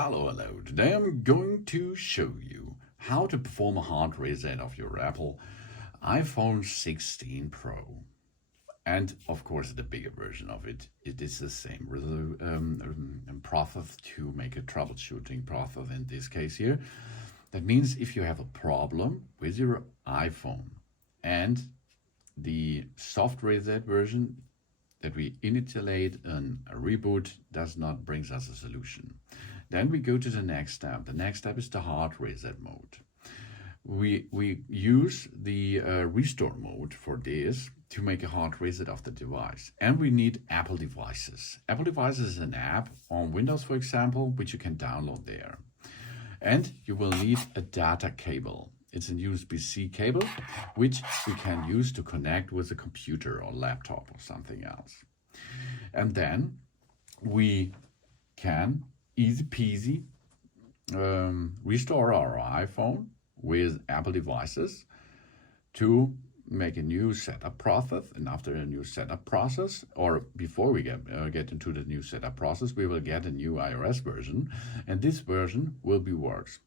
Hello. Today I'm going to show you how to perform a hard reset of your Apple iPhone 16 Pro. And of course, the bigger version of it. It is the same process to make a troubleshooting process in this case here. That means if you have a problem with your iPhone and the soft reset version that we initiate a reboot does not bring us a solution. Then we go to the next step. The next step is the hard reset mode. We use the restore mode for this to make a hard reset of the device. And we need Apple devices. Apple devices is an app on Windows, for example, which you can download there. And you will need a data cable. It's a USB-C cable, which we can use to connect with a computer or laptop or something else. And then we can easy peasy restore our iPhone with Apple devices to make a new setup process. And after a new setup process, or before we get into the new setup process, we will get a new iOS version, and this version will be worse.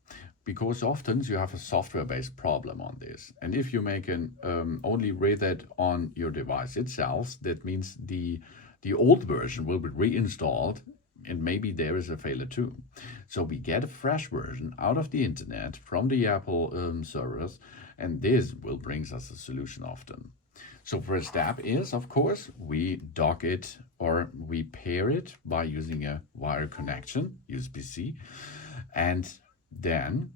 Because often you have a software-based problem on this. And if you make an only reset on your device itself, that means the old version will be reinstalled and maybe there is a failure too. So we get a fresh version out of the internet from the Apple servers, and this will bring us a solution often. So first step is, of course, we dock it or we pair it by using a wire connection, USB-C, and then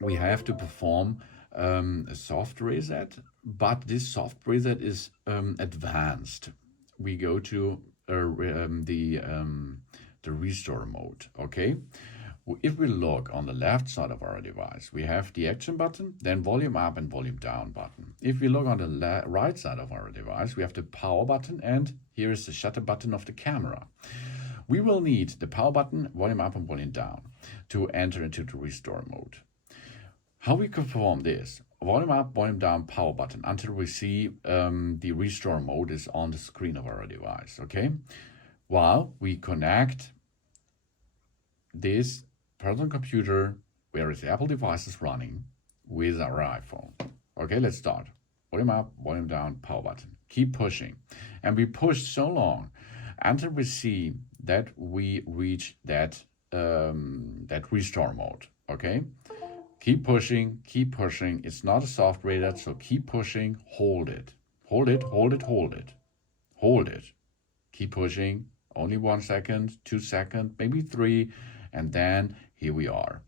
we have to perform a soft reset, but this soft reset is advanced. We go to the restore mode, okay? If we look on the left side of our device, we have the action button, then volume up and volume down button. If we look on the right side of our device, we have the power button, and here is the shutter button of the camera. We will need the power button, volume up and volume down to enter into the restore mode. How we perform this? Volume up, volume down, power button until we see the restore mode is on the screen of our device, okay? While we connect this personal computer where the Apple device is running with our iPhone. Okay, let's start. Volume up, volume down, power button. Keep pushing. And we push so long until we see that we reach that restore mode, okay? Keep pushing, keep pushing. It's not a soft reset, so keep pushing, hold it. Hold it, hold it, hold it. Hold it. Keep pushing, only 1 second, 2 seconds, maybe 3, and then here we are.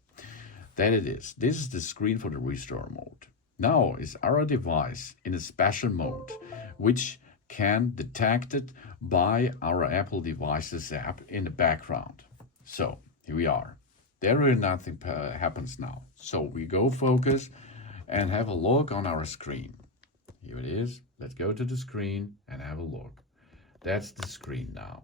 That it is. This is the screen for the restore mode. Now is our device in a special mode, which can detect it by our Apple devices app in the background. So here we are. There really nothing happens now. So we go focus and have a look on our screen. Here it is. Let's go to the screen and have a look. That's the screen now.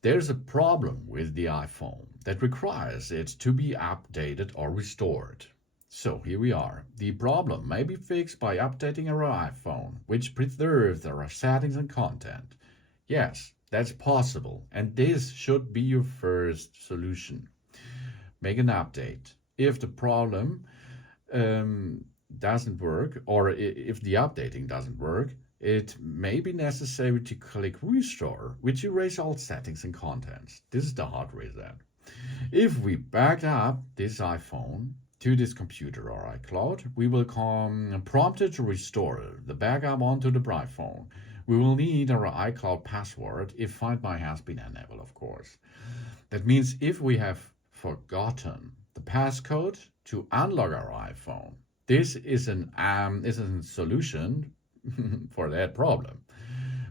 There's a problem with the iPhone that requires it to be updated or restored. So here we are. The problem may be fixed by updating our iPhone, which preserves our settings and content. Yes, that's possible, and this should be your first solution. Make an update. If the problem doesn't work, or if the updating doesn't work, it may be necessary to click restore, which erases all settings and contents. This is the hard reset. If we back up this iPhone to this computer or iCloud, we will come prompted to restore the backup onto the iPhone. We will need our iCloud password if Find My has been enabled, of course. That means if we have forgotten the passcode to unlock our iPhone, this is a solution for that problem,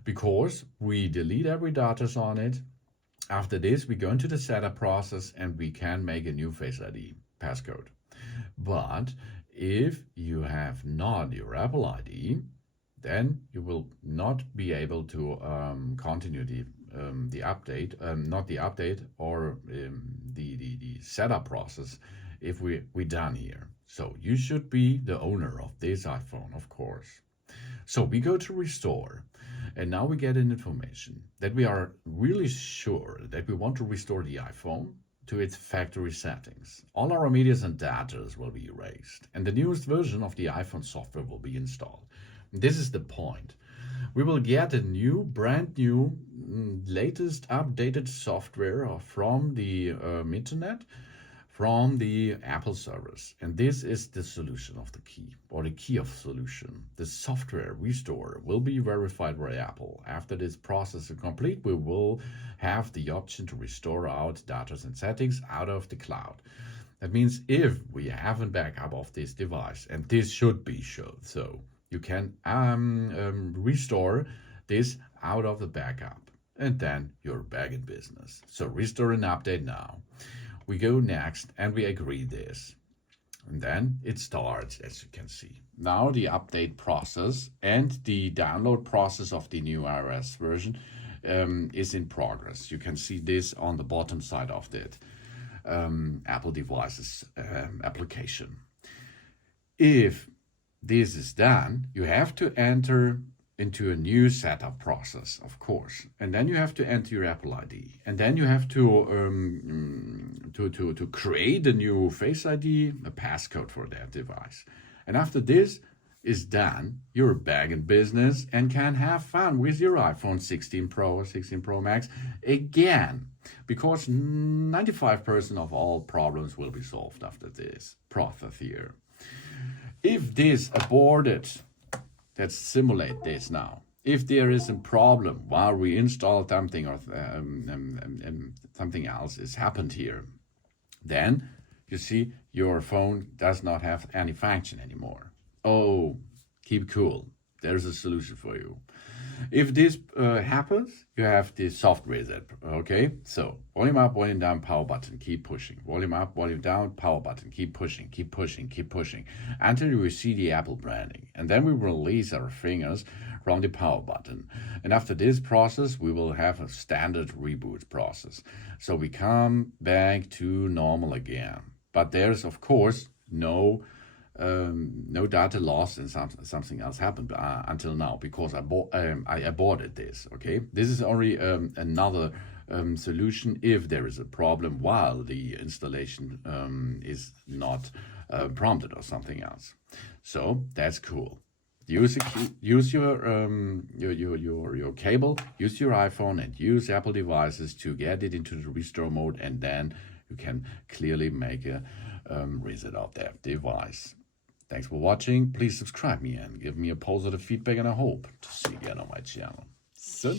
because we delete every data on it. After this, we go into the setup process and we can make a new Face ID passcode. But if you have not your Apple ID, then you will not be able to continue the update, not the update or the setup process if we done here. So you should be the owner of this iPhone, of course. So we go to restore, and now we get an information that we are really sure that we want to restore the iPhone, to its factory settings. All our media and data will be erased, and the newest version of the iPhone software will be installed. This is the point. We will get a brand new, latest updated software from the internet, from the Apple servers. And this is the solution of the key, or the key of solution. The software restore will be verified by Apple. After this process is complete, we will have the option to restore out data and settings out of the cloud. That means if we have a backup of this device, and this should be so you can restore this out of the backup, and then you're back in business. So restore and update now. We go next and we agree this. And then it starts, as you can see. Now the update process and the download process of the new iOS version is in progress. You can see this on the bottom side of that Apple devices application. If this is done, you have to enter into a new setup process, of course, and then you have to enter your Apple ID, and then you have to create a new Face ID, a passcode for that device. And after this is done, you're back in business and can have fun with your iPhone 16 Pro or 16 Pro Max again, because 95% of all problems will be solved after this process here. If this aborted, let's simulate this now. If there is a problem while we install something or something else has happened here, then you see your phone does not have any function anymore. Oh, keep cool. There's a solution for you. If this happens, you have the soft reset, okay? So volume up, volume down, power button, keep pushing. Volume up, volume down, power button, keep pushing, keep pushing, keep pushing, until we see the Apple branding. And then we release our fingers from the power button. And after this process, we will have a standard reboot process. So we come back to normal again. But there's, of course, no data loss and something else happened until now, because I aborted this. Okay, this is only another solution if there is a problem while the installation is not prompted or something else. So that's cool. Use your cable, use your iPhone, and use Apple devices to get it into the restore mode, and then you can clearly make a reset of that device. Thanks for watching. Please subscribe me and give me a positive feedback, and I hope to see you again on my channel. So.